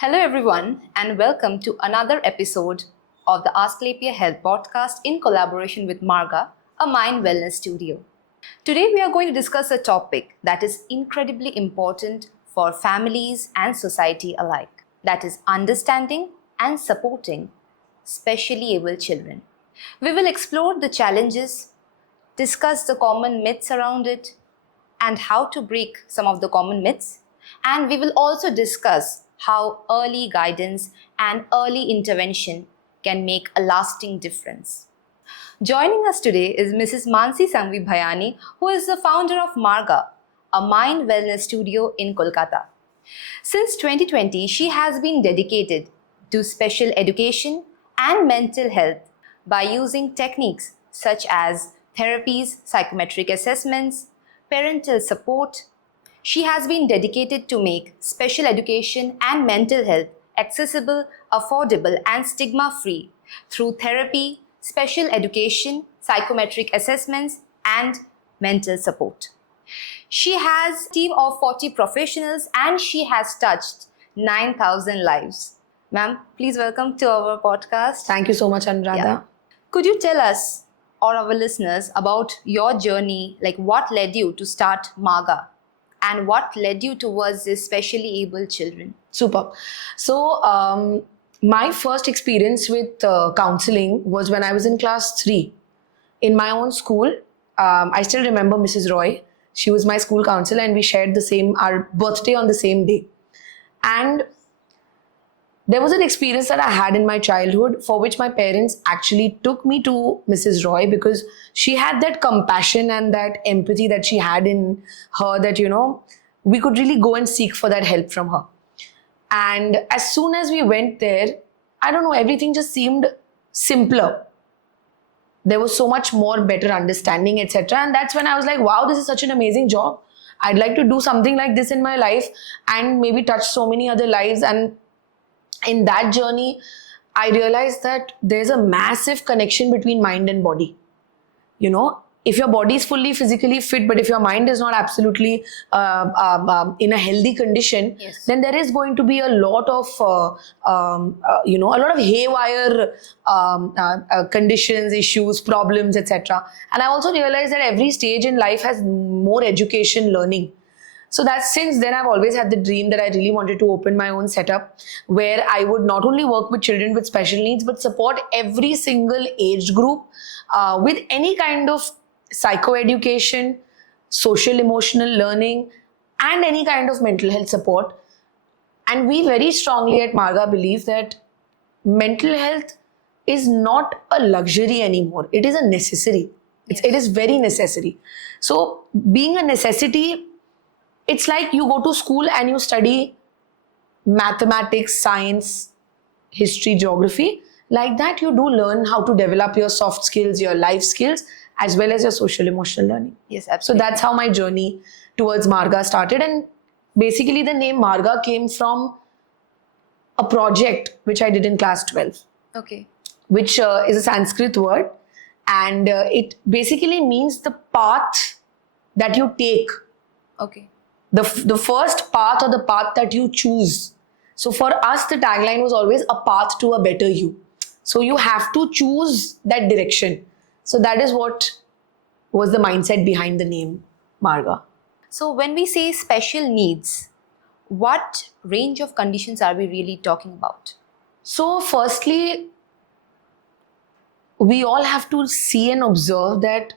Hello, everyone, and welcome to another episode of the Asclepios Health podcast in collaboration with Marga, a mind wellness studio. Today, we are going to discuss a topic that is incredibly important for families and society alike, that is, understanding and supporting specially able children. We will explore the challenges, discuss the common myths around it, and how to break some of the common myths. And we will also discuss how early guidance and early intervention can make a lasting difference. Joining us today is Mrs. Mansi Sangvi Bhayani, who is the founder of Marga, a mind wellness studio in Kolkata. Since 2020, she has been dedicated to special education and mental health by using techniques such as therapies, psychometric assessments, parental support. She has been dedicated to make special education and mental health accessible, affordable, and stigma-free through therapy, special education, psychometric assessments, and mental support. She has a team of 40 professionals and she has touched 9,000 lives. Ma'am, please welcome to our podcast. Thank you so much, Anuradha. Yeah. Could you tell us or our listeners about your journey, like what led you to start Marga and what led you towards this specially able children? Super. So, my first experience with counseling was when I was in class 3 in my own school. I still remember Mrs. Roy. She was my school counselor and we shared our birthday on the same day. And there was an experience that I had in my childhood for which my parents actually took me to Mrs. Roy because she had that compassion and that empathy that she had in her that, we could really go and seek for that help from her. And as soon as we went there, I don't know, everything just seemed simpler. There was so much more better understanding, etc. And that's when I was like, wow, this is such an amazing job. I'd like to do something like this in my life and maybe touch so many other lives. And in that journey, I realized that there's a massive connection between mind and body. If your body is fully physically fit, but if your mind is not absolutely in a healthy condition, Yes. then there is going to be a lot of, a lot of haywire conditions, issues, problems, etc. And I also realized that every stage in life has more education, learning. So that's since then I've always had the dream that I really wanted to open my own setup where I would not only work with children with special needs, but support every single age group with any kind of psychoeducation, social emotional learning, and any kind of mental health support. And we very strongly at Marga believe that mental health is not a luxury anymore. It is a necessity. Yes. It is very necessary. So being a necessity, it's like you go to school and you study mathematics, science, history, geography. Like that, you do learn how to develop your soft skills, your life skills, as well as your social emotional learning. Yes, So absolutely. that's how my journey towards Marga started. And basically the name Marga came from a project which I did in class 12, Okay. which is a Sanskrit word. And it basically means the path that you take. Okay. The first path or the path that you choose. So for us, the tagline was always a path to a better you. So you have to choose that direction. So that is what was the mindset behind the name Marga. So when we say special needs, what range of conditions are we really talking about? So firstly, we all have to see and observe that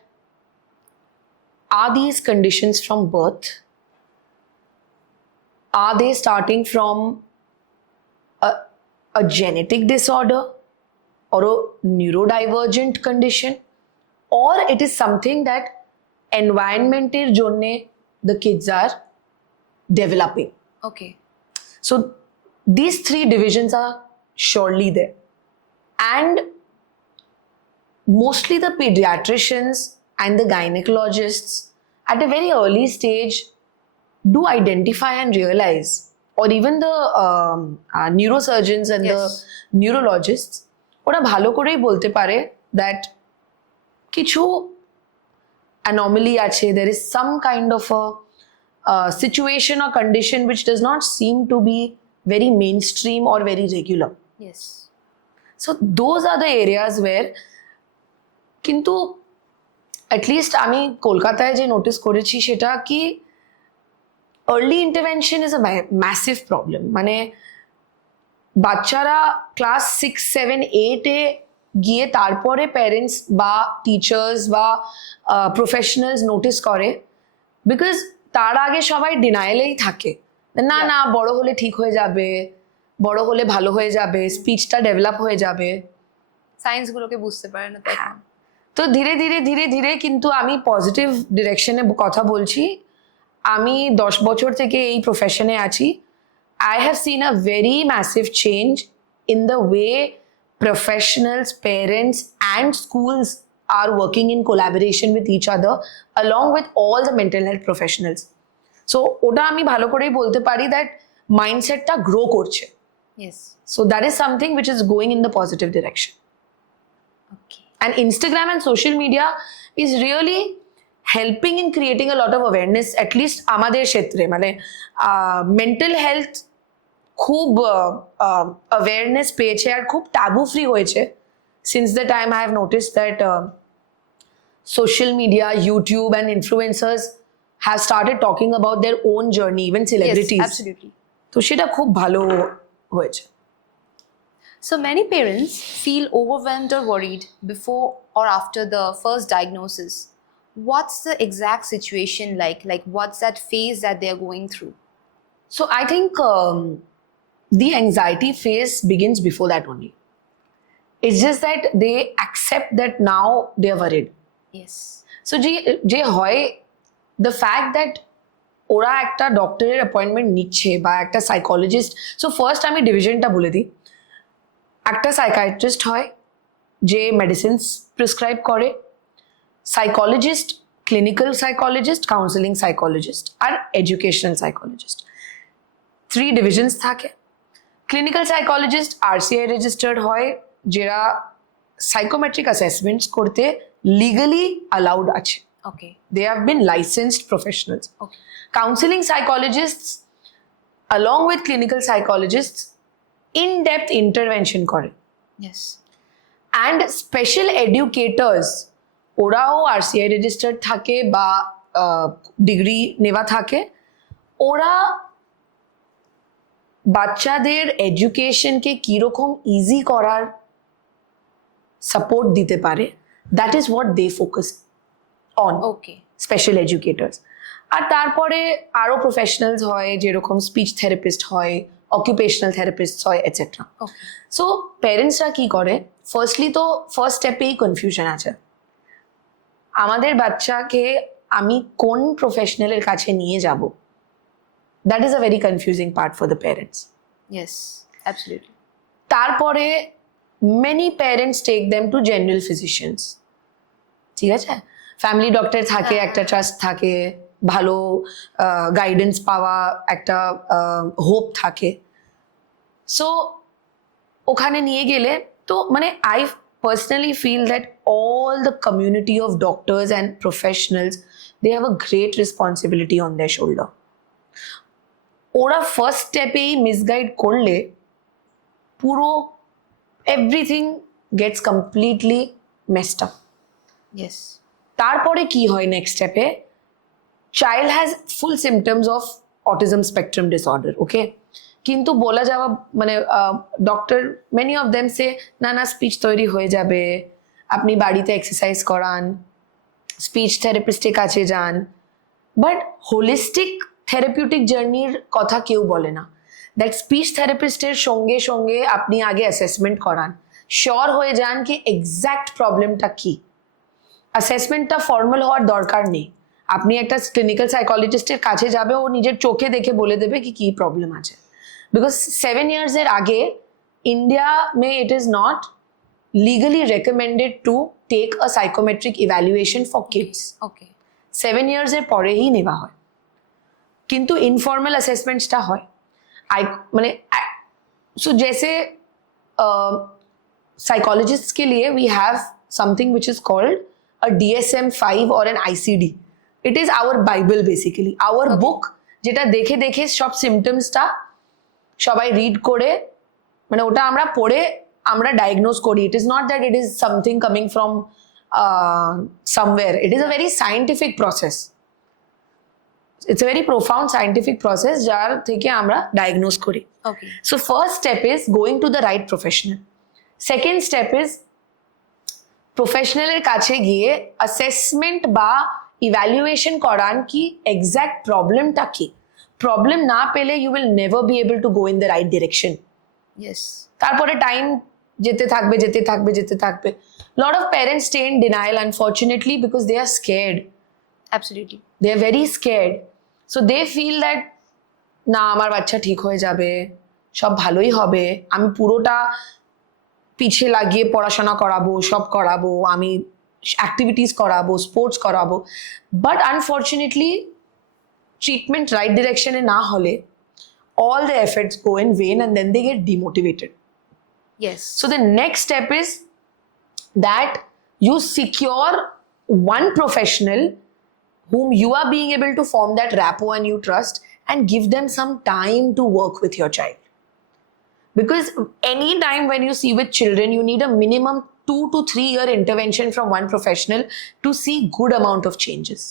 are these conditions from birth? Are they starting from a genetic disorder or a neurodivergent condition? Or it is something that environmental jonne the kids are developing. Okay. So these 3 divisions are surely there. And mostly the pediatricians and the gynecologists at a very early stage do identify and realize, or even the neurosurgeons and Yes. the neurologists, ওরা ভালো করেই বলতে পারে that কিছু anomaly আছে, there is some kind of a situation or condition which does not seem to be very mainstream or very regular. Yes. So those are the areas where কিন্তু at least আমি কলকাতায় যে নোটিস করেছি সেটা কি early intervention is a massive problem. মানে বাচ্চারা class 6, 7, 8-এ গিয়ে তারপরে প্যারেন্টস বা টিচার্স বা প্রফেশনালস নোটিস করে, বিকজ তার আগে সবাই ডিনায়ালেই থাকে, না না বড় হলে ঠিক হয়ে যাবে, বড় হলে ভালো হয়ে যাবে, স্পিচটা ডেভেলপ হয়ে যাবে, সায়েন্সগুলোকে বুঝতে পারে না তখন। তো ধীরে ধীরে ধীরে ধীরে কিন্তু আমি পজিটিভ ডিরেকশনে কথা বলছি। আমি 10 বছর থেকে এই প্রফেশনে আছি। I have seen a very massive change in the way professionals, parents and schools are working in collaboration with each other along with all the mental health professionals. So ওটা আমি ভালো করেই বলতে পারি that mindsetটা grow করছে। Yes. So that is something which is going in the positive direction. Okay. And Instagram and social media is really helping in creating a lot of awareness, at least আমাদের ক্ষেত্রে। মানে mental health খুব awareness পেয়েছে আর খুব taboo free হয়েছে since the time I have notice that social media, YouTube and influencers have started talking about their own journey, even celebrities. Yes, absolutely. তো সেটা খুব ভালো হয়েছে। So many parents feel overwhelmed or worried before or after the first diagnosis. What's the exact situation like? Like, what's that phase that they're going through? So I think the anxiety phase begins before that only. It's just that they accept that now they're worried. Yes. So যে হয়, the fact that ওরা একটা ডক্টরের appointment নিচ্ছে বা একটা psychologist, so first আমি ডিভিশনটা বলে দিই। একটা সাইকাইট্রিস্ট হয় যে মেডিসিনস প্রেসক্রাইব করে, psychologist, clinical psychologist, counselling psychologist আর এডুকেশনাল সাইকোলজিস্ট, 3 ডিভিশনস থাকে। ক্লিনিক্যাল সাইকোলজিস্ট RCI রেজিস্টার্ড হয়, যারা সাইকোমেট্রিক অ্যাসেসমেন্টস করতে লিগালি অ্যালাউড আছে। Okay. They have been licensed professionals. Okay. Counseling psychologists along with clinical psychologists in-depth intervention করে। Yes. And special educators, ওরাও RCI registered থাকে বা degree নেওয়া থাকে। ওরা বাচ্চাদের এডুকেশনকে কীরকম ইজি করার সাপোর্ট দিতে পারে, that is what they focus on. Okay. Special educators. আর তারপরে আরও প্রফেশনালস হয়, যেরকম স্পিচ থেরাপিস্ট হয়, অকুপেশনাল থেরাপিস্ট হয়, এটসেট্রা। Okay. সো প্যারেন্টসরা কী করে, ফার্স্টলি তো ফার্স্ট স্টেপেই কনফিউশন আছে। আমাদের বাচ্চাকে আমি কোন প্রফেশনালের কাছে নিয়ে যাব, that is a very confusing part for the parents. Yes, absolutely. তারপরে many parents take them to general physicians. ঠিক আছে, ফ্যামিলি ডক্টর থাকে, একটা ট্রাস্ট থাকে, ভালো গাইডেন্স পাওয়া একটা হোপ থাকে। সো ওখানে নিয়ে গেলে তো মানে I personally feel that all the community of doctors and professionals, they have a great responsibility on their shoulder. ওরা ফার্স্ট স্টেপেই মিসগাইড করলে পুরো everything gets completely messed up. Yes. তারপরে কি হয় নেক্সট স্টেপে, child has full symptoms of autism spectrum disorder, okay, কিন্তু বলা যাওয়া মানে doctor many of them say না না স্পিচ তৈরি হয়ে যাবে, আপনি বাড়িতে এক্সারসাইজ করান, স্পিচ থেরাপিস্টের কাছে যান, বাট হোলিস্টিক থেরাপিউটিক জার্নির কথা কেউ বলে না। দ্যাট স্পিচ থেরাপিস্টের সঙ্গে সঙ্গে আপনি আগে অ্যাসেসমেন্ট করান, শিওর হয়ে যান কি এক্স্যাক্ট প্রবলেমটা কী। অ্যাসেসমেন্টটা ফর্মাল হওয়ার দরকার নেই, আপনি একটা ক্লিনিক্যাল সাইকোলজিস্টের কাছে যাবে, ও নিজের চোখে দেখে বলে দেবে কি কী প্রবলেম আছে। বিকজ 7 ইয়ার্সের আগে India May it is not legally recommended to take a psychometric evaluation for kids. Okay. 7 ইয়ার্সের পরেই নেওয়া হয়, কিন্তু ইনফর্মাল অ্যাসেসমেন্টসটা হয়। মানে সো जैसे साइकोलॉजिस्ट के लिए we have something which is called a DSM-5 or an ICD. It is our Bible basically, our book, যেটা দেখে দেখে সব সিমটমসটা সবাই রিড করে, মানে ওটা আমরা পড়ে আমরা ডায়াগনোজ করি। It is not that it is something coming from somewhere. It is a very scientific process. It's a very profound scientific process যার থেকে আমরা ডায়াগনোজ করি। Okay. So first step is going to the right professional. Second step is প্রফেশনালের কাছে গিয়ে assessment বা evaluation করান কি exact প্রবলেমটা কি। প্রবলেম না পেলে you will never be able to go in the right direction. Yes. তারপরে টাইম যেতে থাকবে। Lot of parents stay in denial unfortunately because they are scared. Absolutely. They are very scared. So they feel that না আমার বাচ্চা ঠিক হয়ে যাবে, সব ভালোই হবে, আমি পুরোটা পিছিয়ে লাগিয়ে পড়াশোনা করাবো, সব করাবো, আমি অ্যাক্টিভিটিস করাবো, স্পোর্টস করাবো। বাট আনফর্চুনেটলি ট্রিটমেন্ট রাইট ডিরেকশনে না হলে all the efforts go in vain and then they get demotivated. Yes. So the next step is that you secure one professional whom you are being able to form that rapport and you trust and give them some time to work with your child. Because any time when you see with children, you need a minimum 2 to 3 year intervention from one professional to see good amount of changes.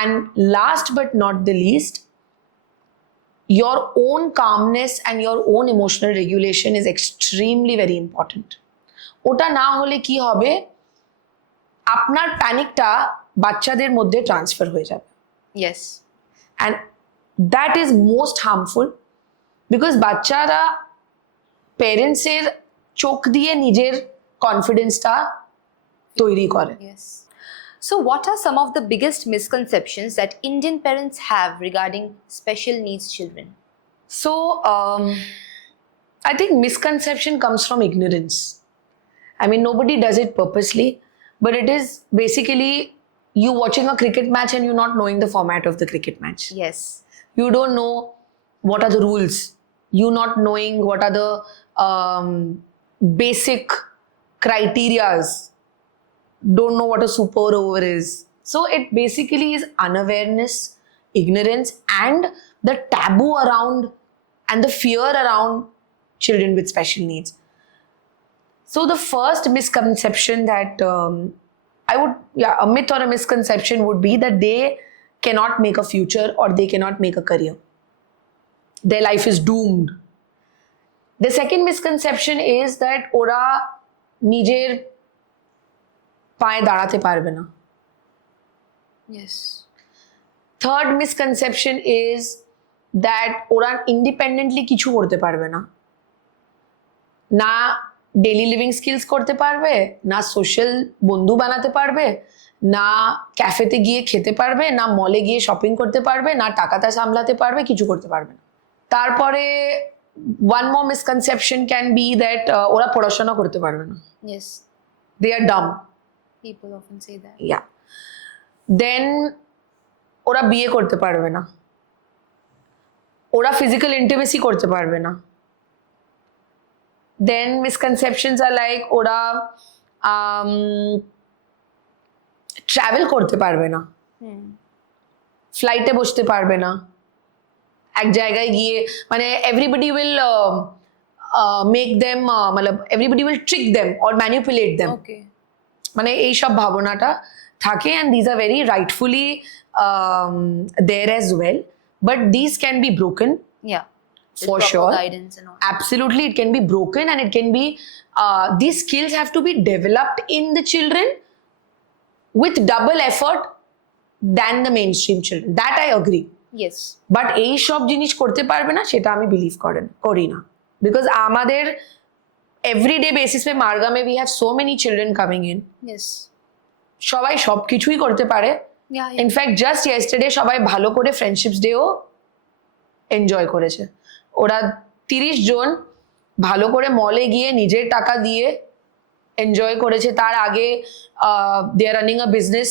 And last but not the least, your own calmness and your own emotional regulation is extremely very important. ওটা না হলে কি হবে, আপনার প্যানিকটা বাচ্চাদের মধ্যে transfer হয়ে যাবে। Yes. And that is most harmful because বাচ্চারা প্যারেন্টসের চোখ দিয়ে নিজের কনফিডেন্সটা তৈরি করে। Yes. So, what are some of the biggest misconceptions that Indian parents have regarding special needs children? So, I think misconception comes from ignorance. I mean, nobody does it purposely, but it is basically you watching a cricket match and you not knowing the format of the cricket match. Yes. You don't know what are the rules. You not knowing what are the basic criterias. Don't know what a super over is. So it basically is unawareness, ignorance, and the taboo around and the fear around children with special needs. So the first misconception that a myth or a misconception would be that they cannot make a future or they cannot make a career. Their life is doomed. The second misconception is that ওরা নিজের পায়ে দাঁড়াতে পারবে না। Yes. Third misconception is that ওরা independently কিছু করতে পারবে না, না ডেইলি লিভিং স্কিলস করতে পারবে, না সোশ্যাল বন্ধু বানাতে পারবে, না ক্যাফেতে গিয়ে খেতে পারবে, না মলে গিয়ে শপিং করতে পারবে, না টাকাটা সামলাতে পারবে, কিছু করতে পারবে না। তারপরে one more misconception can be that ওরা পড়াশোনা করতে পারবে না। Yes. They R Dam. People often say that. Yeah. Then ওরা বিয়ে করতে পারবে না, ওরা ফিজিক্যাল ইন্টিমেসি করতে পারবে না। Then misconceptions are like ওরা ট্রাভেল করতে পারবে না, ফ্লাইটে বসতে পারবে না, এক জায়গায় গিয়ে মানে everybody will make them मतलब everybody will trick them or manipulate them. Okay. মানে এই সব ভাবনাটা থাকে and these are very rightfully there as well, but these can be broken. Yeah. With For proper sure. guidance and all. Absolutely, it can be broken and it can be these skills have to be developed in the children with double effort than the mainstream children. That I agree. Yes. But এই সব জিনিস করতে পারবে না সেটা আমি believe করি না, বিকজ আমাদের এভরিডে বেসিসে মারগামে we have so many children coming in. Yes. সবাই সব কিছুই করতে পারে। Yeah. ইনফ্যাক্ট জাস্ট ইয়েস্টারডে সবাই ভালো করে ফ্রেন্ডশিপস ডেও এনজয় করেছে। ওরা 30 জন ভালো করে মলে গিয়ে নিজের টাকা দিয়ে এনজয় করেছে। তার আগে they are running a business.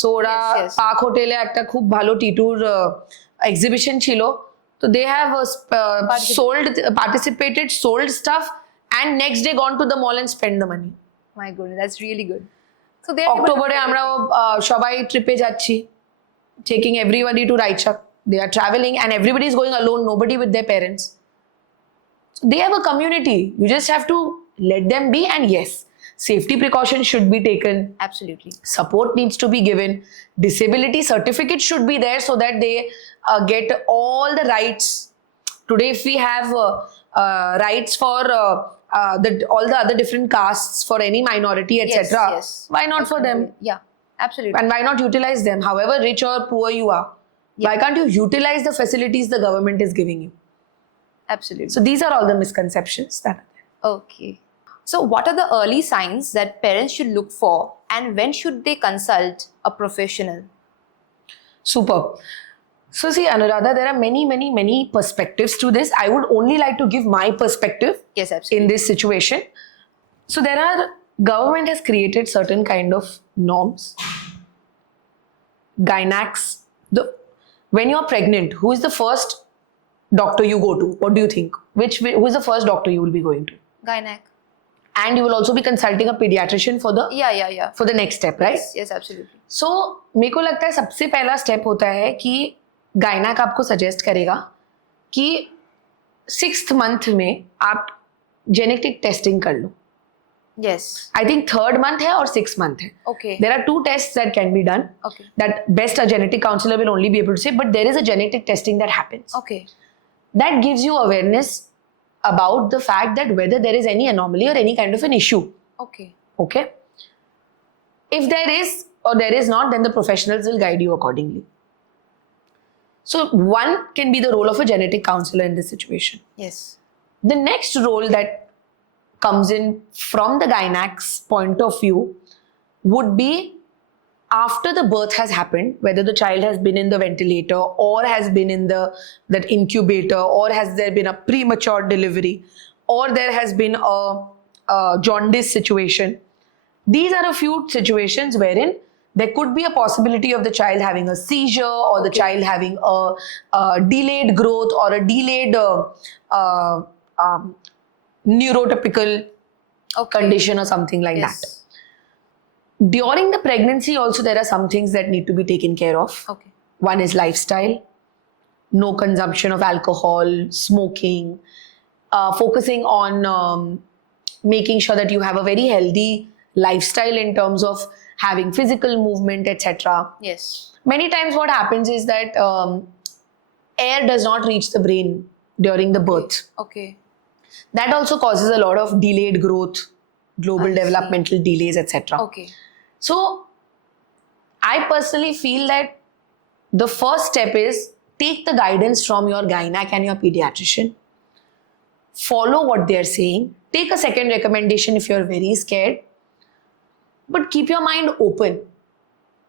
So ওরা Yes, yes. পার্ক হোটেলে একটা খুব ভালো টিটুর এক্সিবিশন ছিল, তো they have participated, sold stuff and next day gone to the mall and spend the money. My goodness, that's really good. So they are able to অক্টোবরে do আমরাও everything. সবাই ট্রিপে যাচ্ছি, taking everybody to Raichak. they are traveling and everybody is going alone, nobody with their parents. So they have a community. You just have to let them be, and yes, safety precautions should be taken. Absolutely. Support needs to be given. Disability certificate should be there so that they get all the rights. Today, if we have rights for all the other different castes, for any minority, etc., yes. why not for them? Yeah, absolutely. And why not utilize them? However rich or poor you are, why can't you utilize the facilities the government is giving you? Absolutely. So these are all the misconceptions that are there. Okay. So what are the early signs that parents should look for, and when should they consult a professional? Superb. So see, Anuradha, there are many perspectives to this. I would only like to give my perspective Yes, absolutely. in this situation. So government has created certain kind of norms. Gynacs. When you're pregnant, who is the first doctor you go to? What do you think? Who is the first doctor you will be going to? Gynac. And you will also be consulting a pediatrician for the next step, right? Yes, absolutely. So मेरे को लगता है सबसे पहला step होता है कि गायनाक आपको सजेस्ट करेगा कि 6th month में आप जेनेटिक टेस्टिंग कर लो. Yes. I think 3rd month है और 6th month है. Okay. There are 2 tests that can be done. Okay. That best a genetic counselor will only be able to say, but there is a genetic testing that happens. Okay. That gives you awareness about the fact that whether there is any anomaly or any kind of an issue. Okay. Okay? If there is or there is not, then the professionals will guide you accordingly. So one can be the role of a genetic counselor in this situation. Yes. The next role that comes in from the gynec's point of view would be after the birth has happened, whether the child has been in the ventilator or has been in that incubator, or has there been a premature delivery, or there has been a jaundice situation. These are a few situations wherein there could be a possibility of the child having a seizure, or the child having a delayed growth, or a delayed neurotypical condition or something like that. During the pregnancy also, there are some things that need to be taken care of. Okay. One is lifestyle, no consumption of alcohol, smoking, focusing on making sure that you have a very healthy lifestyle in terms of having physical movement, etc. Yes. Many times what happens is that air does not reach the brain during the birth. Okay. That also causes a lot of delayed growth, global I see. developmental delays, etc. Okay. So, I personally feel that the first step is take the guidance from your gynac and your pediatrician. Follow what they're saying. Take a second recommendation if you're very scared. But keep your mind open.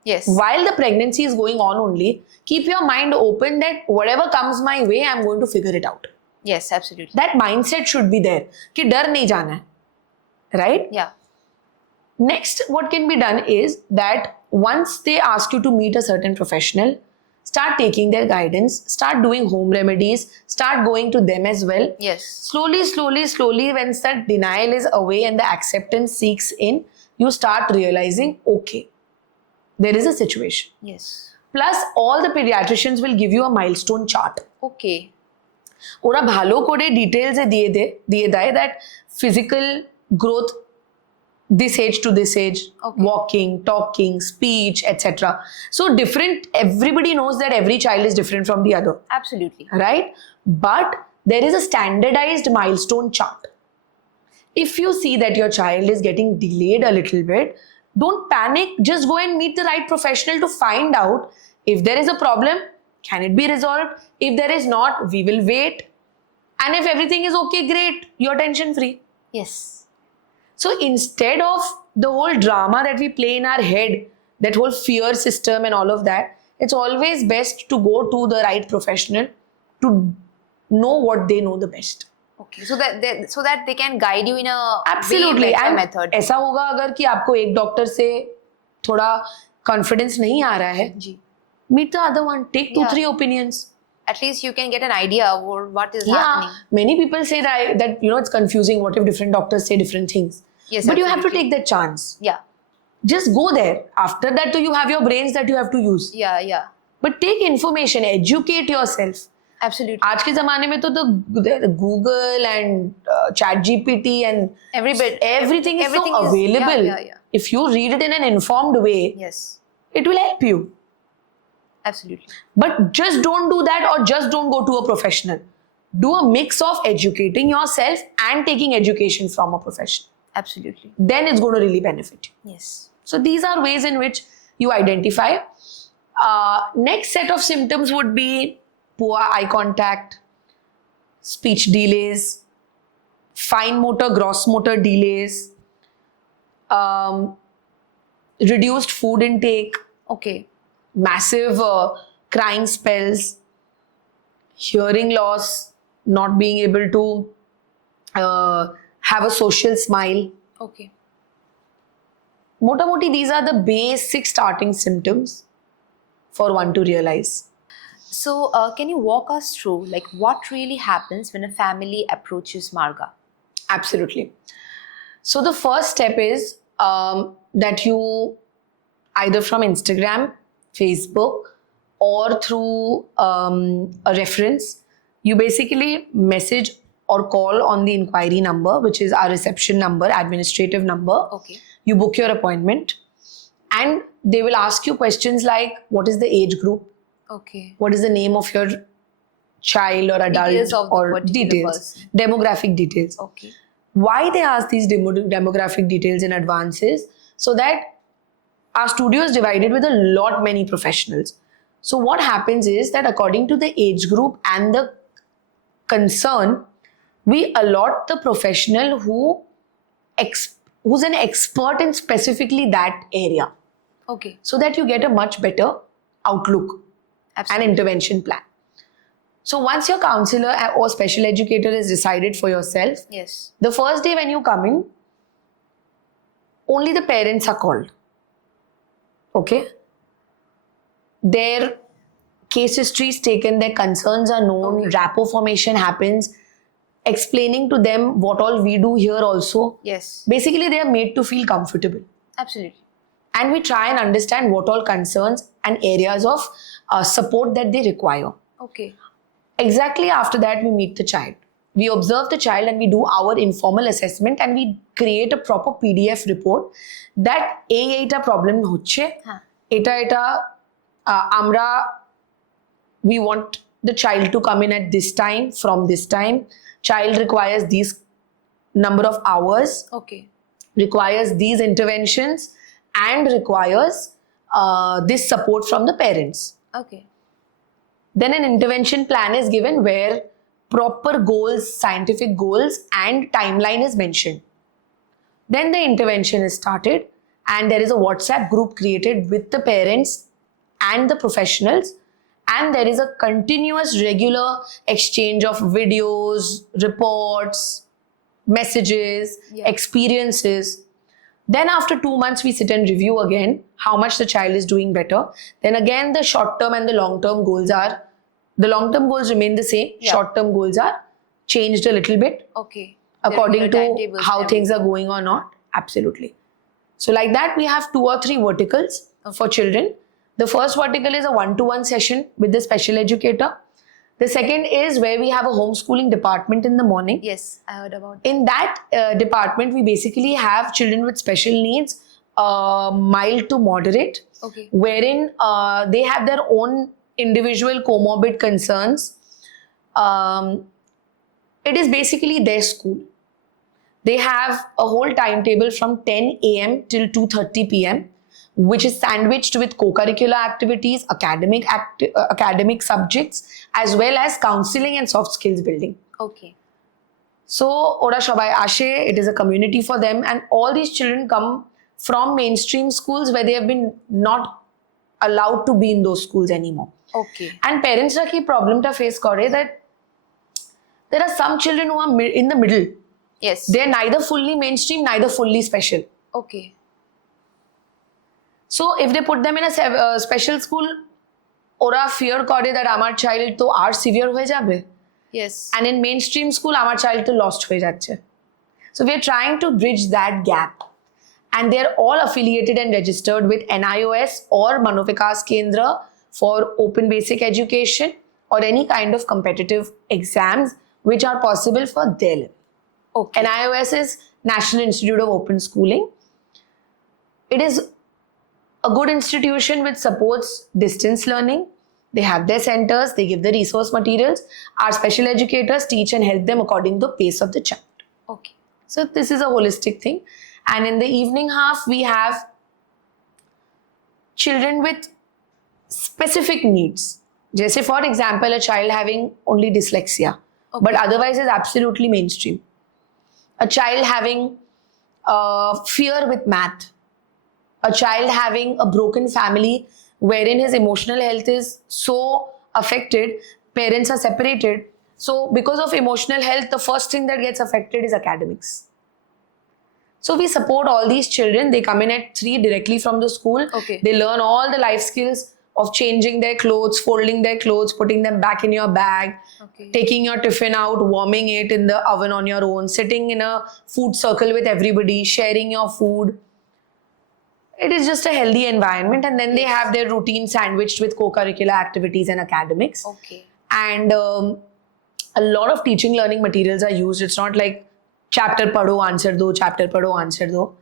Yes. While the pregnancy is going on only, keep your mind open that whatever comes my way, I'm going to figure it out. Yes, absolutely. That mindset should be there. कि डर नहीं जाना है. Right? Yeah. Next, what can be done is that once they ask you to meet a certain professional, start taking their guidance, start doing home remedies, start going to them as well. Yes. Slowly, once that denial is away and the acceptance seeks in, you start realizing, okay, there is a situation. Yes. Plus, all the pediatricians will give you a milestone chart. Okay. ওরা ভালো করে details দিয়ে দেয় that physical growth this age to this age, Okay. walking, talking, speech, etc. So everybody knows that every child is different from the other, Absolutely. right? But there is a standardized milestone chart. If you see that your child is getting delayed a little bit, don't panic, just go and meet the right professional to find out if there is a problem, can it be resolved? If there is not, we will wait. And if everything is okay, great, you're tension free. Yes. So instead of the whole drama that we play in our head, that whole fear system and all of that, it's always best to go to the right professional to know what they know the best. Okay. So that they can guide you in a Absolutely. way better And method. ऐसा होगा अगर कि आपको एक doctor से थोड़ा confidence नहीं आ रहा है, जी. meet the other one, take 2-3 opinions. At least you can get an idea of what is happening. Many people say that it's confusing. What if different doctors say different things? Yes, but you have to absolutely. take that chance. Yeah. Just go there. After that, you have your brains that you have to use. Yeah. but take information, educate yourself. Absolutely. आज के ज़माने में तो Google and ChatGPT and everything is so available. Yeah. If you read it in an informed way, Yes. it will help you. Absolutely. But just don't do that, or just don't go to a professional. Do a mix of educating yourself and taking education from a professional. Absolutely. Then it's going to really benefit you. Yes. So these are ways in which you identify. Next set of symptoms would be poor eye contact, speech delays, fine motor, gross motor delays, reduced food intake, Okay. massive crying spells, hearing loss, not being able to have a social smile. Okay. Mota moti, these are the basic starting symptoms for one to realize. So, can you walk us through like what really happens when a family approaches Marga? Absolutely. So the first step is that you either from Instagram, Facebook, or through a reference, you basically message or call on the inquiry number, which is our reception number, administrative number. Okay. You book your appointment, and they will ask you questions like, what is the age group? Okay. What is the name of your child or adult, Details of the or particular details, person. demographic details. Okay. Why they ask these demographic details in advance is so that our studio is divided with a lot many professionals. So what happens is that according to the age group and the concern, we allot the professional who's an expert in specifically that area, Okay. so that you get a much better outlook Absolutely. and intervention plan. So once your counselor or special educator is decided for yourself, Yes. the first day when you come in, only the parents are called. Okay? Their case history is taken, their concerns are known, Okay. rapport formation happens, explaining to them what all we do here also. Yes. Basically, they are made to feel comfortable. Absolutely. And we try and understand what all concerns and areas of support that they require. Okay. Exactly after that, we meet the child. We observe the child and we do our informal assessment, and we create a proper PDF report that eta problem hocche, Huh. eta amra, we want the child to come in at this time, from this time. Child requires these number of hours, Okay. requires these interventions, and requires this support from the parents. Okay. Then an intervention plan is given where proper goals, scientific goals, and timeline is mentioned. Then the intervention is started, and there is a WhatsApp group created with the parents and the professionals, and there is a continuous regular exchange of videos, reports, messages, Yeah. experiences. Then after 2 months, we sit and review again how much the child is doing better. Then again, the short-term and the long-term goals remain the same. Yeah. Short-term goals are changed a little bit Okay. according Regular to timetables how and things are everything. going or not. Absolutely. So like that, we have 2 or 3 verticals for children. The first vertical is a one-to-one session with the special educator. The second is where we have a homeschooling department in the morning. Yes, I heard about it. In that department, we basically have children with special needs, mild to moderate, Okay. wherein they have their own individual comorbid concerns. It is basically their school. They have a whole timetable from 10 a.m. till 2:30 p.m., which is sandwiched with co-curricular activities, academic subjects, as well as counseling and soft skills building. Okay. So, Ora Shobai Ashe, it is a community for them, and all these children come from mainstream schools where they have been not allowed to be in those schools anymore. Okay. And parents ra ki problem ta face kore that there are some children who are in the middle. Yes. They are neither fully mainstream, neither fully special. Okay. So if they put them in a special school, ora fear kore that amar child to R severe হয়ে যাবে. Yes. And in mainstream school, আমার child to lost হয়ে যাচ্ছে. So we are trying to bridge that gap. And they are all affiliated and registered with NIOS or Manovikas Kendra for open basic education or any kind of competitive exams which are possible for their level. Okay. NIOS is National Institute of Open Schooling. It is a good institution which supports distance learning. They have their centers, they give the resource materials. Our special educators teach and help them according to the pace of the child. Okay. So this is a holistic thing. And in the evening half, we have children with specific needs. Just say, for example, a child having only dyslexia, but otherwise is absolutely mainstream. A child having fear with math. A child having a broken family wherein his emotional health is so affected, parents are separated. So because of emotional health, the first thing that gets affected is academics. So we support all these children. They come in at 3 directly from the school. Okay. They learn all the life skills of changing their clothes, folding their clothes, putting them back in your bag, Okay. taking your tiffin out, warming it in the oven on your own, sitting in a food circle with everybody, sharing your food. It is just a healthy environment, and then they have their routine sandwiched with co-curricular activities and academics. Okay. And a lot of teaching learning materials are used. It's not like chapter padho, answer do, chapter padho, answer do.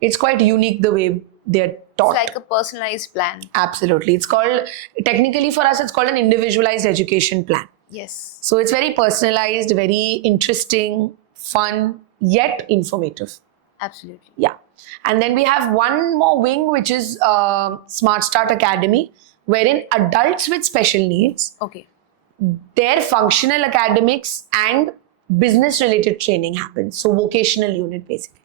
It's quite unique the way they're taught. It's like a personalized plan. Absolutely. It's called, technically for us, it's called an individualized education plan. Yes. So it's very personalized, very interesting, fun, yet informative. Absolutely. Yeah. And then we have one more wing, which is Smart Start Academy, wherein adults with special needs, Okay. their functional academics and business related training happens. So vocational unit basically.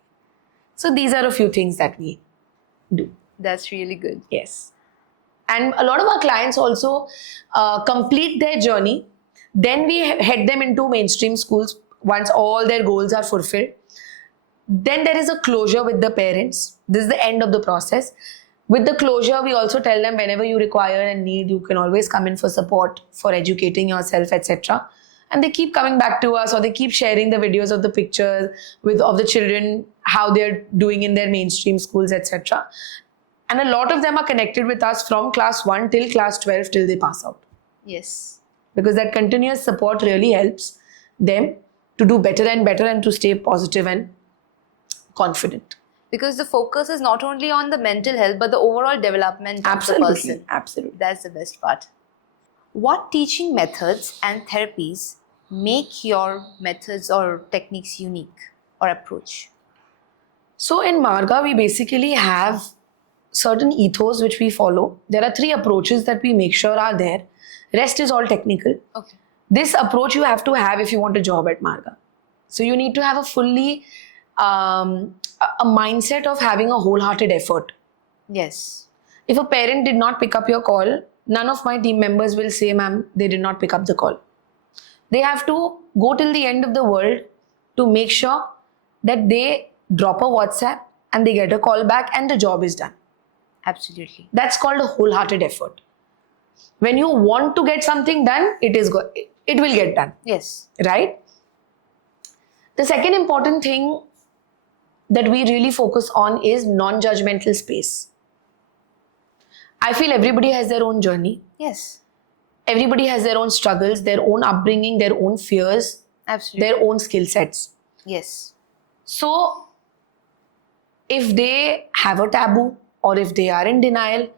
So these are a few things that we do. That's really good. Yes. And a lot of our clients also complete their journey. Then we head them into mainstream schools once all their goals are fulfilled. Then there is a closure with the parents. This is the end of the process. With the closure, we also tell them whenever you require and need, you can always come in for support, for educating yourself, etc. And they keep coming back to us, or they keep sharing the videos of the pictures of the children, how they're doing in their mainstream schools, etc. And a lot of them are connected with us from class 1 till class 12 till they pass out. Yes. Because that continuous support really helps them to do better and better and to stay positive and confident. Because the focus is not only on the mental health, but the overall development of the person. Absolutely. That's the best part. What teaching methods and therapies make your methods or techniques unique or approach? So in Marga, we basically have certain ethos which we follow. There are 3 approaches that we make sure are there. Rest is all technical. Okay. This approach you have to have if you want a job at Marga. So you need to have a fully a mindset of having a wholehearted effort. Yes. If a parent did not pick up your call, none of my team members will say, ma'am, they did not pick up the call. They have to go till the end of the world to make sure that they drop a WhatsApp and they get a call back and the job is done. Absolutely. That's called a wholehearted effort. When you want to get something done, it will get done. Yes. Right? The second important thing that we really focus on is non-judgmental space. I feel everybody has their own journey. Yes. Everybody has their own struggles, their own upbringing, their own fears, Absolutely. their own skill sets. Yes. So, if they have a taboo or if they are in denial,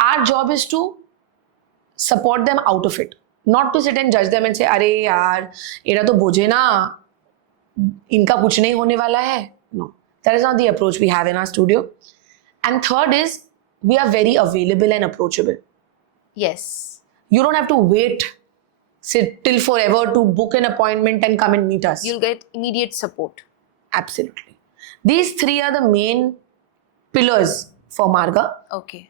our job is to support them out of it. Not to sit and judge them and say, "Arey yaar, era to bojhe na, inka kuch nahi hone wala hai." No, that is not the approach we have in our studio. And third is, we are very available and approachable. Yes. You don't have to wait, sit till forever to book an appointment and come and meet us. You'll get immediate support. Absolutely. These 3 are the main pillars for Marga. Okay.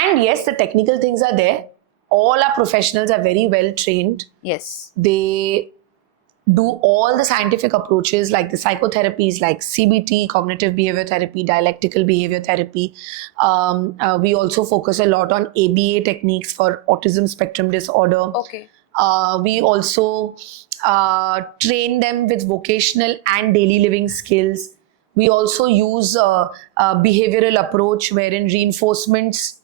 And yes, the technical things are there. All our professionals are very well trained. Yes. They do all the scientific approaches like the psychotherapies like CBT, cognitive behavior therapy, dialectical behavior therapy. We also focus a lot on ABA techniques for autism spectrum disorder. Okay. We also train them with vocational and daily living skills. We also use a behavioral approach wherein reinforcements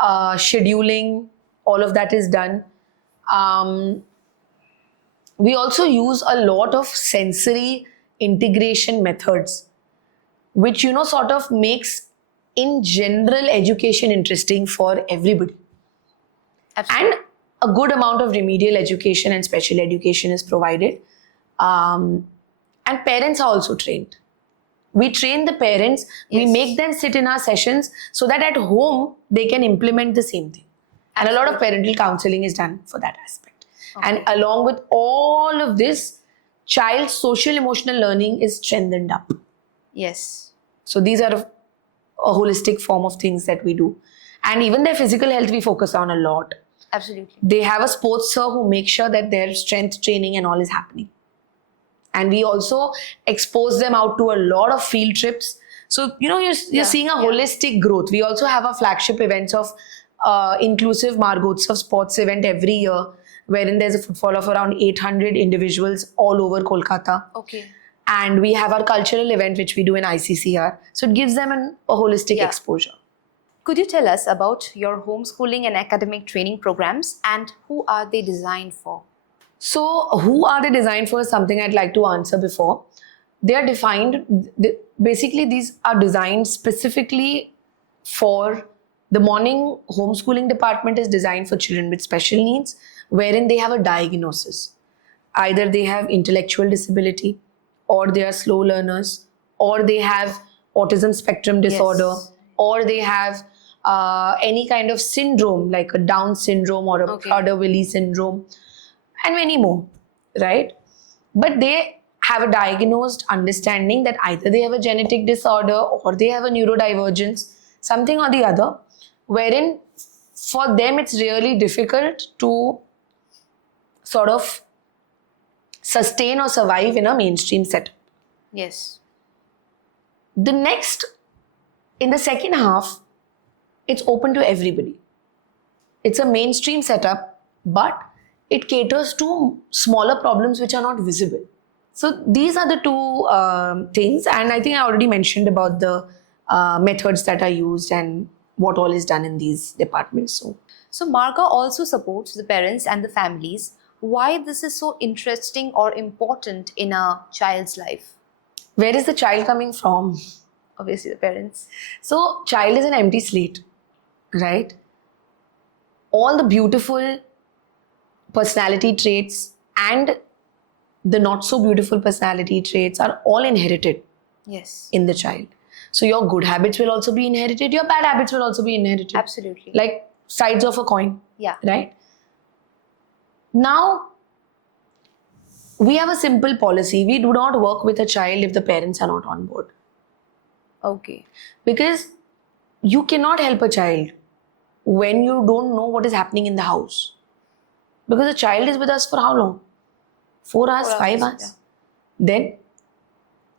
scheduling, all of that is done. We also use a lot of sensory integration methods, which sort of makes in general education interesting for everybody. Absolutely. And a good amount of remedial education and special education is provided. And parents are also trained. We train the parents, we Yes. make them sit in our sessions so that at home they can implement the same thing. And a lot of parental counseling is done for that aspect. And along with all of this, child's social emotional learning is strengthened up. Yes. So these are a holistic form of things that we do. And even their physical health we focus on a lot. Absolutely. They have a sports sir who makes sure that their strength training and all is happening. And we also expose them out to a lot of field trips. So, you're seeing a holistic growth. We also have a flagship events of inclusive Margotsav sports event every year, wherein there's a footfall of around 800 individuals all over Kolkata. Okay. And we have our cultural event, which we do in ICCR. So it gives them a holistic exposure. Could you tell us about your homeschooling and academic training programs and who are they designed for? So, who are they designed for is something I'd like to answer before. They are defined, basically, these are designed specifically for the morning homeschooling department is designed for children with special needs, wherein they have a diagnosis. Either they have intellectual disability, or they are slow learners, or they have autism spectrum disorder, Yes. or they have any kind of syndrome like a Down syndrome or a Prader-Willi syndrome, and many more, right? But they have a diagnosed understanding that either they have a genetic disorder or they have a neurodivergence, something or the other, wherein for them it's really difficult to sort of sustain or survive in a mainstream setup. Yes. In the second half, it's open to everybody. It's a mainstream setup, but it caters to smaller problems which are not visible. So these are the two things, and I think I already mentioned about the methods that are used and what all is done in these departments. So Marga also supports the parents and the families. Why this is so interesting or important in a child's life? Where is the child coming from? Obviously the parents. So child is an empty slate, right? All the beautiful personality traits and the not so beautiful personality traits are all inherited Yes. in the child. So your good habits will also be inherited, your bad habits will also be inherited. Absolutely. Like sides of a coin. Yeah. Right? Now, we have a simple policy. We do not work with a child if the parents are not on board. Okay. Because you cannot help a child when you don't know what is happening in the house. Because a child is with us for how long? 4 hours, 4 5 hours, hours. Then,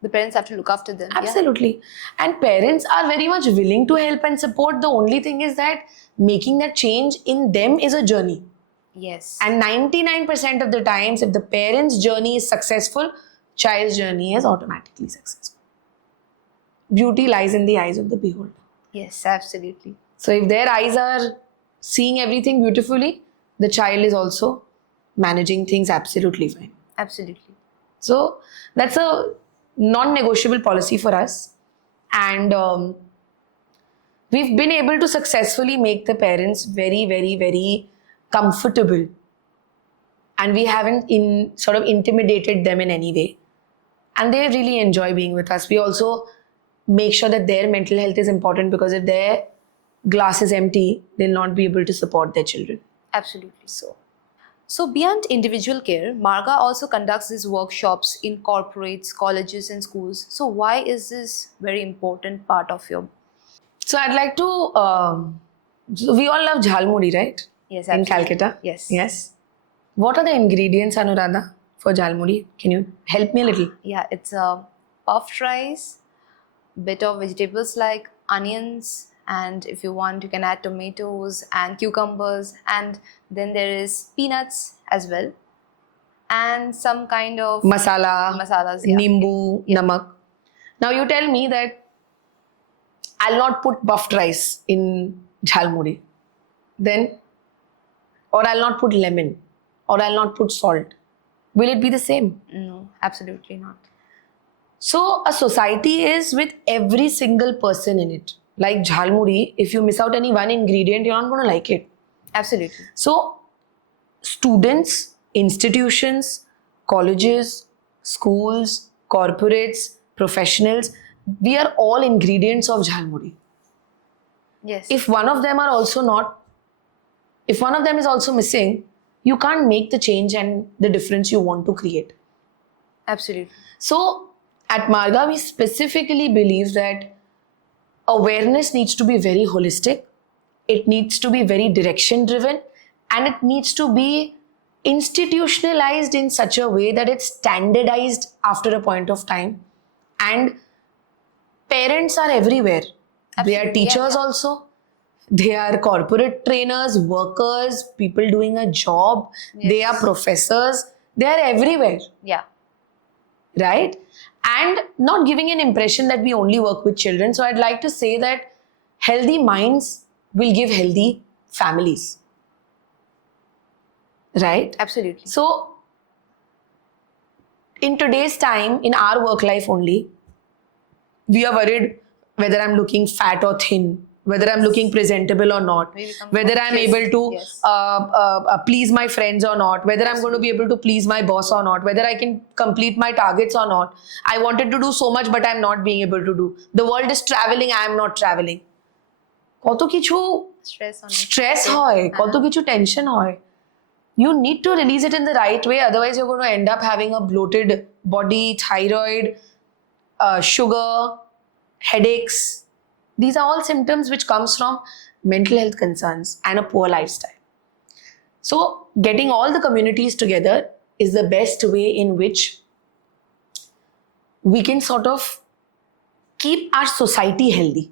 The parents have to look after them. absolutely. And parents are very much willing to help and support. The only thing is that making that change in them is a journey. Yeah. Yes. And 99% of the times, if the parent's journey is successful, child's journey is automatically successful. Beauty lies in the eyes of the beholder. Yes, absolutely. So if their eyes are seeing everything beautifully, the child is also managing things absolutely fine. Absolutely. So that's a non-negotiable policy for us. And we've been able to successfully make the parents very, very, very comfortable. And we haven't sort of intimidated them in any way. And they really enjoy being with us. We also make sure that their mental health is important, because if their glass is empty, they'll not be able to support their children. Absolutely. So beyond individual care, Marga also conducts these workshops in corporates, colleges and schools. So why is this very important part of your... So I'd like to, so we all love jhalmuri, right? Yes, In absolutely. Calcutta? Yes. Yes. What are the ingredients, Anuradha, for jhalmuri? Can you help me a little? Yeah, it's a puffed rice, bit of vegetables like onions, and if you want you can add tomatoes and cucumbers, and then there is peanuts as well, and some kind of Masalas, yeah. nimbu, namak. Now you tell me that I'll not put puffed rice in jhalmuri. then, or I'll not put lemon, or I'll not put salt. Will it be the same? No, absolutely not. So a society is with every single person in it. Like jhalmuri, if you miss out any one ingredient, you're not going to like it. Absolutely. So students, institutions, colleges, schools, corporates, professionals, we are all ingredients of jhalmuri. Yes. If one of them is also missing, you can't make the change and the difference you want to create. Absolutely. So at Marga, we specifically believe that awareness needs to be very holistic, it needs to be very direction driven, and it needs to be institutionalized in such a way that it's standardized after a point of time. And parents are everywhere. They are Absolutely, teachers yeah. also. They are corporate trainers, workers, people doing a job. They are Yes. professors. They are everywhere, Yeah. right? And not giving an impression that we only work with children. So I'd like to say that healthy minds will give healthy families, right? Absolutely. So in today's time, in our work life only, we are worried whether I'm looking fat or thin, whether I'm looking presentable or not, We become whether I'm conscious. able to Yes. please my friends or not, whether I'm going to be able to please my boss or not, whether I can complete my targets or not. I wanted to do so much, but I'm not being able to do. The world is traveling, I am not traveling. কত কিছু Stress on it. stress হয়, কত কিছু tension হয়. You need to release it in the right way, otherwise you're going to end up having a bloated body, thyroid, sugar, headaches. These are all symptoms which comes from mental health concerns and a poor lifestyle. So getting all the communities together is the best way in which we can sort of keep our society healthy.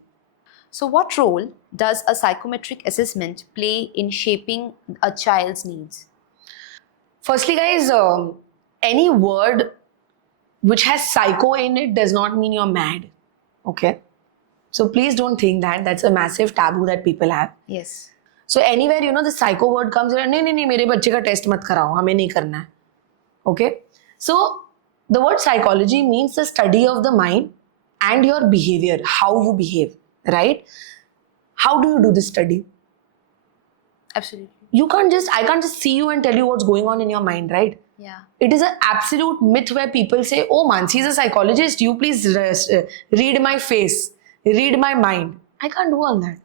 So, what role does a psychometric assessment play in shaping a child's needs? Firstly, guys, any word which has psycho in it does not mean you're mad. Okay? So please don't think that. That's a massive taboo that people have. Yes. So anywhere, the psycho word comes, नहीं, मेरे बच्चे का test मत कराओ, हमें नहीं करना है. Okay? So the word psychology means the study of the mind and your behavior, how you behave, right? How do you do this study? Absolutely. I can't just see you and tell you what's going on in your mind, right? Yeah. It is an absolute myth where people say, oh, Mansi is a psychologist, you please read my face, read my mind. I can't do all that.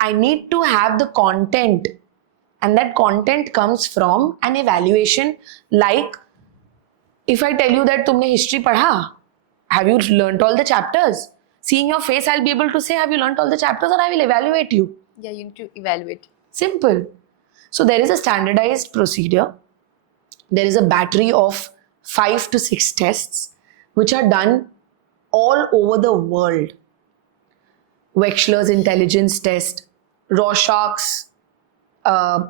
I need to have the content, and that content comes from an evaluation. Like, if I tell you that तुमने history पढ़ा, have you learnt all the chapters? Seeing your face, I'll be able to say, have you learnt all the chapters, or I will evaluate you. Yeah, you need to evaluate. Simple. So there is a standardized procedure. There is a battery of 5 to 6 tests which are done all over the world. Wechsler's intelligence test, Rorschach's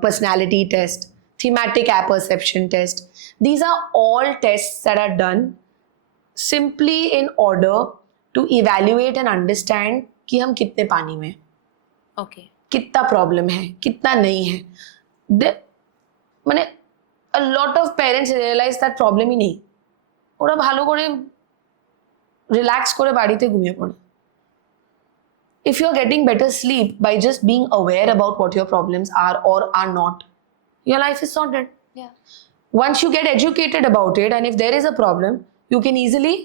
personality test, thematic apperception test. These are all tests that are done simply in order to evaluate and understand कि हम कितने पानी में, Okay. कितना problem है, कितना नहीं है. মানে a lot of parents realize that problem ही नहीं, ওরা ভালো করে রিল্যাক্স করে বাড়িতে ঘুমিয়ে পড়ে. If you're getting better sleep by just being aware about what your problems are or are not, your life is sorted. Yeah. Once you get educated about it, and if there is a problem, you can easily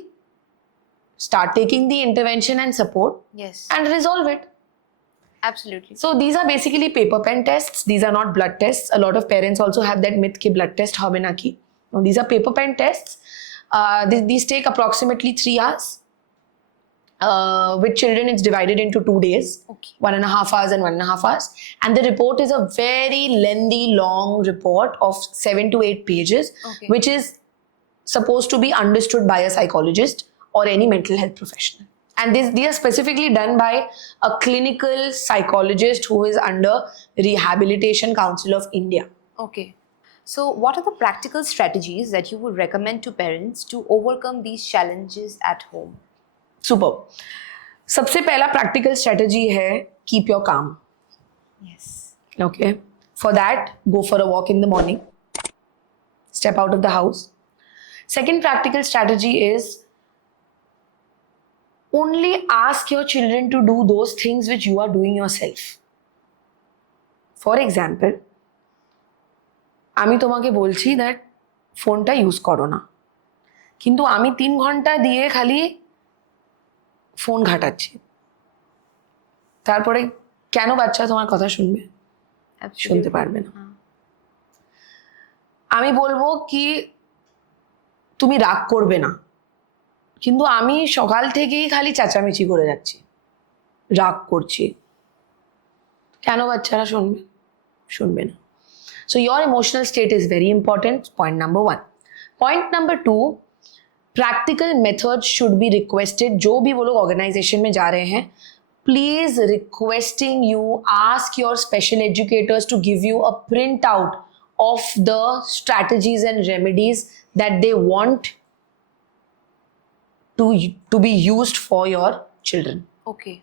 start taking the intervention and support Yes. and resolve it. Absolutely. So these are basically paper pen tests. These are not blood tests. A lot of parents also have that myth ki blood test hobe na ki. No, these are paper pen tests. These take approximately 3 hours. With children, it's divided into 2 days. Okay. 1.5 hours and 1.5 hours. And the report is a very lengthy, long report of 7 to 8 pages, Okay. which is supposed to be understood by a psychologist or any mental health professional. And these are specifically done by a clinical psychologist who is under Rehabilitation Council of India. Okay. So, what are the practical strategies that you would recommend to parents to overcome these challenges at home? Super. सबसे पहला practical strategy है keep your calm. Yes. Okay. For that, go for a walk in the morning. Step out of the house. Second practical strategy is only ask your children to do those things which you are doing yourself. For example, আমি তোমাকে বলছি that ফোনটা use করো না, কিন্তু আমি 3 ঘন্টা দিয়ে খালি ফোন ঘাটাচ্ছি, তারপরে কেন বাচ্চা তোমার কথা শুনবে? শুনতে পারবে না। আমি বলবো কি তুমি রাগ করবে না, কিন্তু আমি সকাল থেকেই খালি চেঁচামেচি করে যাচ্ছি, রাগ করছি, কেন বাচ্চারা শুনবে? শুনবে না। So your emotional state is very important, point number 1. Point number 2, practical methods should be requested. जो भी वो लोग organization में जा रहे हैं, please requesting you ask your special educators to give you a printout of the strategies and remedies that they want to be used for your children. Okay.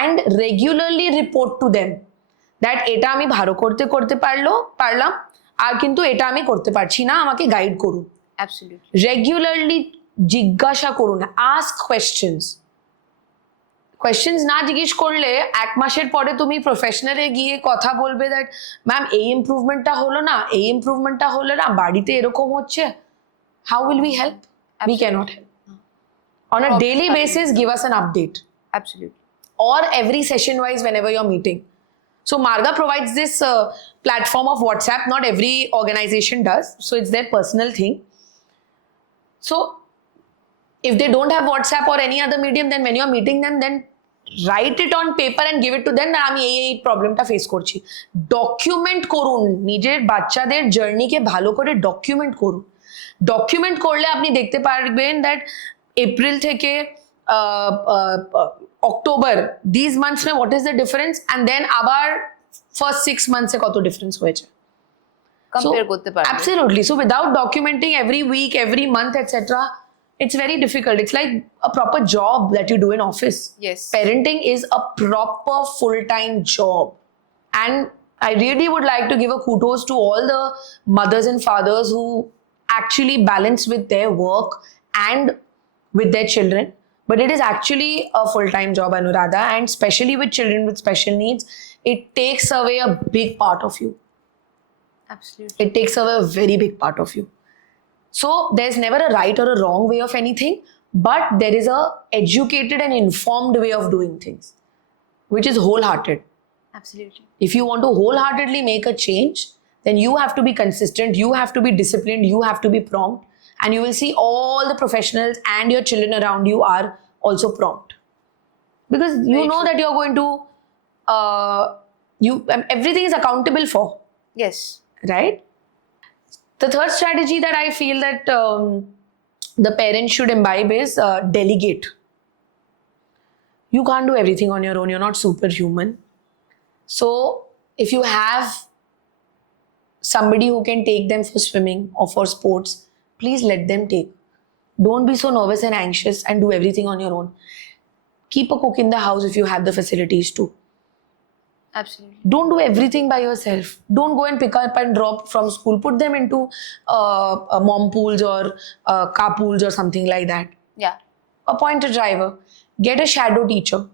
And regularly report to them that এটা আমি ভালো করতে পারলাম, আর কিন্তু এটা আমি করতে পারছি না, আমাকে গাইড করুন। Absolutely. রেগুলারলি জিজ্ঞাসা করুন, আস্ক কোয়েশ্চেন্স না জিজ্ঞেস করলে 1 মাসের পরে তুমি প্রফেশনালে গিয়ে কথা বলবে দ্যাট ম্যাম এই ইমপ্রুভমেন্টটা হলো না, এই ইমপ্রুভমেন্টটা হলো না, বাড়িতে এরকম হচ্ছে, how will we help? We can't help. On a daily basis, give us an update. Absolutely. Or every session wise whenever you're meeting. So Marga provides this platform of WhatsApp. Not every organization does, so it's their personal thing. So if they don't have WhatsApp or any other medium, then when you're meeting them, then write it on paper and give it to them that আমি এই প্রবলেমটা face করছি। Document করুন, নিজের বাচ্চাদের জার্নিকে ভালো করে document করুন। ডকুমেন্ট করলে আপনি দেখতে পারবেন দ্যাট এপ্রিল থেকে অক্টোবর, this months may what is the difference, and then আবার ফার্স্ট 6 মান্থসে কত ডিফারেন্স হয়েছে কম্পেয়ার করতে পারবে। Absolutely. So without documenting every week, every month, etc., it's very difficult. It's like a proper job that you do in office. Yes. Parenting is a proper full-time job. And I really would like to give a kudos to all the mothers and fathers who actually balance with their work and with their children. But it is actually a full-time job, Anuradha, and especially with children with special needs, it takes away a big part of you. Absolutely. It takes away a very big part of you. So there's never a right or a wrong way of anything, but there is a educated and informed way of doing things, which is wholehearted. Absolutely. If you want to wholeheartedly make a change, then you have to be consistent, you have to be disciplined, you have to be prompt, and you will see all the professionals and your children around you are also prompt. Because you know that you're going to, everything is accountable for. Yes. Right? The third strategy that I feel that the parents should imbibe is delegate. You can't do everything on your own. You're not superhuman. So if you have somebody who can take them for swimming or for sports, please let them take. Don't be so nervous and anxious and do everything on your own. Keep a cook in the house if you have the facilities to. Absolutely. Don't do everything by yourself. Don't go and pick up and drop from school. Put them into mom pools or car pools or something like that. Yeah. Appoint a driver. Get a shadow teacher.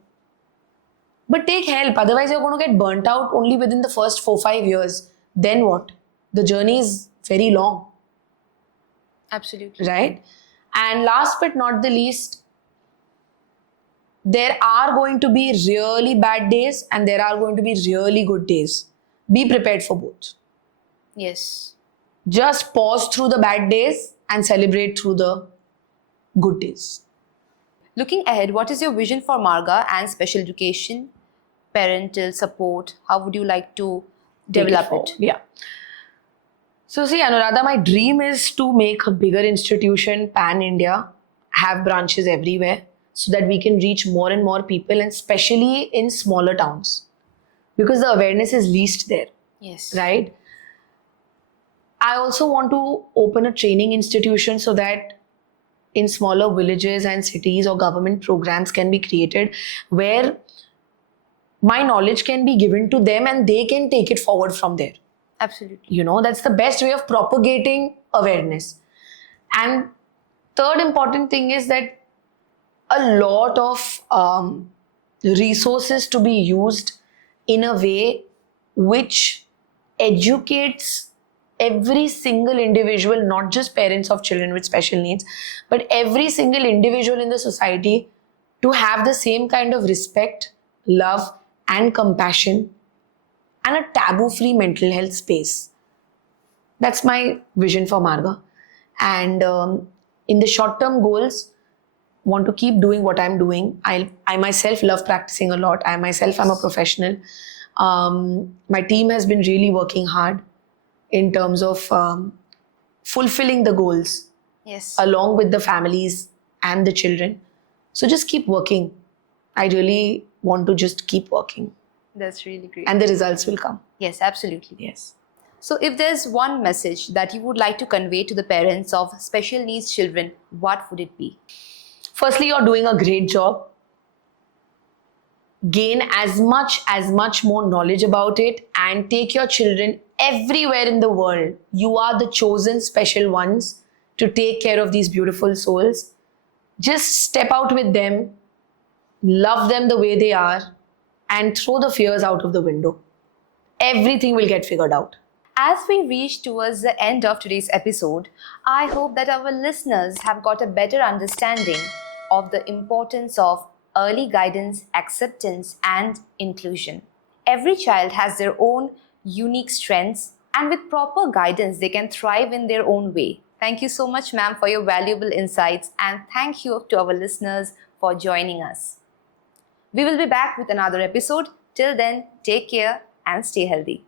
But take help. Otherwise, you're going to get burnt out only within the first 4-5 years. Then what? The journey is very long. Absolutely. Right? And last but not the least, there are going to be really bad days and there are going to be really good days. Be prepared for both. Yes. Just pause through the bad days and celebrate through the good days. Looking ahead, what is your vision for Marga and special education, parental support? How would you like to develop it? Yeah. So see, Anuradha, my dream is to make a bigger institution, pan-India, have branches everywhere, so that we can reach more and more people, and especially in smaller towns, because the awareness is least there. Yes. Right? I also want to open a training institution so that in smaller villages and cities or government programs can be created where my knowledge can be given to them and they can take it forward from there. Absolutely. That's the best way of propagating awareness. And third important thing is that a lot of resources to be used in a way which educates every single individual, not just parents of children with special needs, but every single individual in the society to have the same kind of respect, love, and compassion, and a taboo-free mental health space. That's my vision for Marga. And in the short-term goals, want to keep doing what I'm doing. I myself love practicing a lot. I myself am a professional. My team has been really working hard in terms of fulfilling the goals Yes. along with the families and the children. So just keep working. I really want to just keep working That's really great. and the results will come. Yes, absolutely. Yes. So, if there's one message that you would like to convey to the parents of special needs children, what would it be? Firstly, you're doing a great job. Gain as much more knowledge about it and take your children everywhere in the world. You are the chosen special ones to take care of these beautiful souls. Just step out with them, love them the way they are, and throw the fears out of the window. Everything will get figured out. As we reach towards the end of today's episode, I hope that our listeners have got a better understanding of the importance of early guidance, acceptance, and inclusion. Every child has their own unique strengths, and with proper guidance, they can thrive in their own way. Thank you so much, ma'am, for your valuable insights, and thank you to our listeners for joining us. We will be back with another episode. Till then, take care and stay healthy.